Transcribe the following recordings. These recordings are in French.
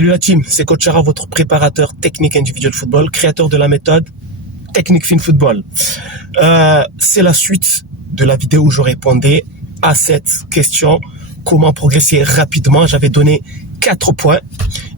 Salut la team, c'est Coach Chara, votre préparateur technique individuel football, créateur de la méthode Technique Fin Football. C'est la suite de la vidéo où je répondais à cette question, comment progresser rapidement. J'avais donné 4 points.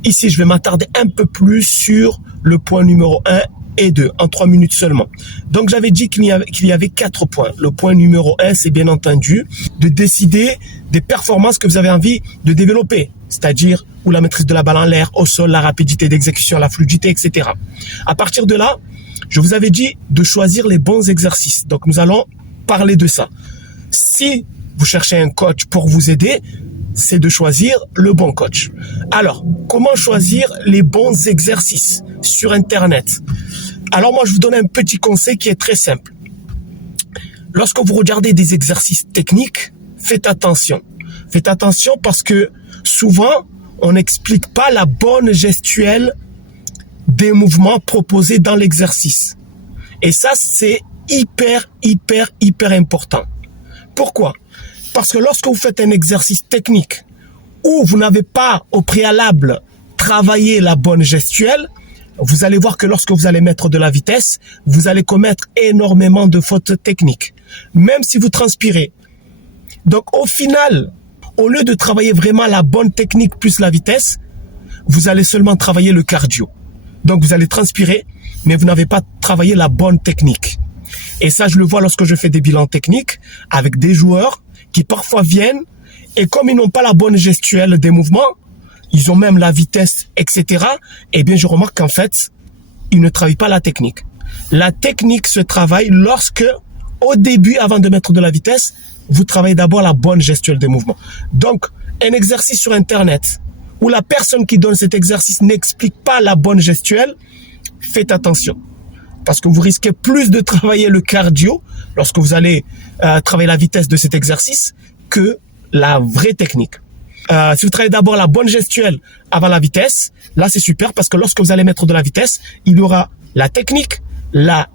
Ici, je vais m'attarder un peu plus sur le point numéro 1 et 2, en 3 minutes seulement. Donc, j'avais dit qu'il y avait 4 points. Le point numéro 1, c'est bien entendu de décider des performances que vous avez envie de développer, c'est-à-dire ou la maîtrise de la balle en l'air, au sol, la rapidité d'exécution, la fluidité, etc. À partir de là, je vous avais dit de choisir les bons exercices. Donc, nous allons parler de ça. Si vous cherchez un coach pour vous aider, c'est de choisir le bon coach. Alors, comment choisir les bons exercices sur Internet? Alors, moi, je vous donne un petit conseil qui est très simple. Lorsque vous regardez des exercices techniques, faites attention. Faites attention parce que souvent, on n'explique pas la bonne gestuelle des mouvements proposés dans l'exercice. Et ça, c'est hyper important. Pourquoi? Parce que lorsque vous faites un exercice technique où vous n'avez pas au préalable travaillé la bonne gestuelle, vous allez voir que lorsque vous allez mettre de la vitesse, vous allez commettre énormément de fautes techniques, même si vous transpirez. Donc au final, au lieu de travailler vraiment la bonne technique plus la vitesse, vous allez seulement travailler le cardio. Donc vous allez transpirer, mais vous n'avez pas travaillé la bonne technique. Et ça, je le vois lorsque je fais des bilans techniques avec des joueurs qui parfois viennent et comme ils n'ont pas la bonne gestuelle des mouvements, ils ont même la vitesse, etc. Eh bien, je remarque qu'en fait, ils ne travaillent pas la technique. La technique se travaille lorsque, au début, avant de mettre de la vitesse, vous travaillez d'abord la bonne gestuelle des mouvements. Donc, un exercice sur Internet où la personne qui donne cet exercice n'explique pas la bonne gestuelle, faites attention. Parce que vous risquez plus de travailler le cardio lorsque vous allez travailler la vitesse de cet exercice que la vraie technique. Si vous travaillez d'abord la bonne gestuelle avant la vitesse, là c'est super parce que lorsque vous allez mettre de la vitesse, il y aura la technique, la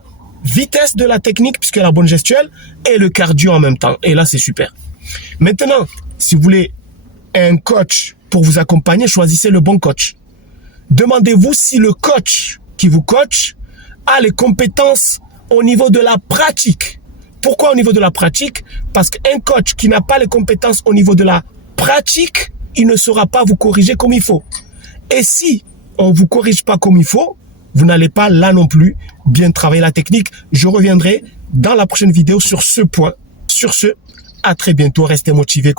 vitesse de la technique puisque la bonne gestuelle et le cardio en même temps. Et là c'est super. Maintenant, si vous voulez un coach pour vous accompagner, choisissez le bon coach. Demandez-vous si le coach qui vous coach a les compétences au niveau de la pratique. Pourquoi au niveau de la pratique? Parce qu'un coach qui n'a pas les compétences au niveau de la pratique, il ne saura pas vous corriger comme il faut. Et si on ne vous corrige pas comme il faut, vous n'allez pas là non plus bien travailler la technique. Je reviendrai dans la prochaine vidéo sur ce point. Sur ce, à très bientôt. Restez motivés.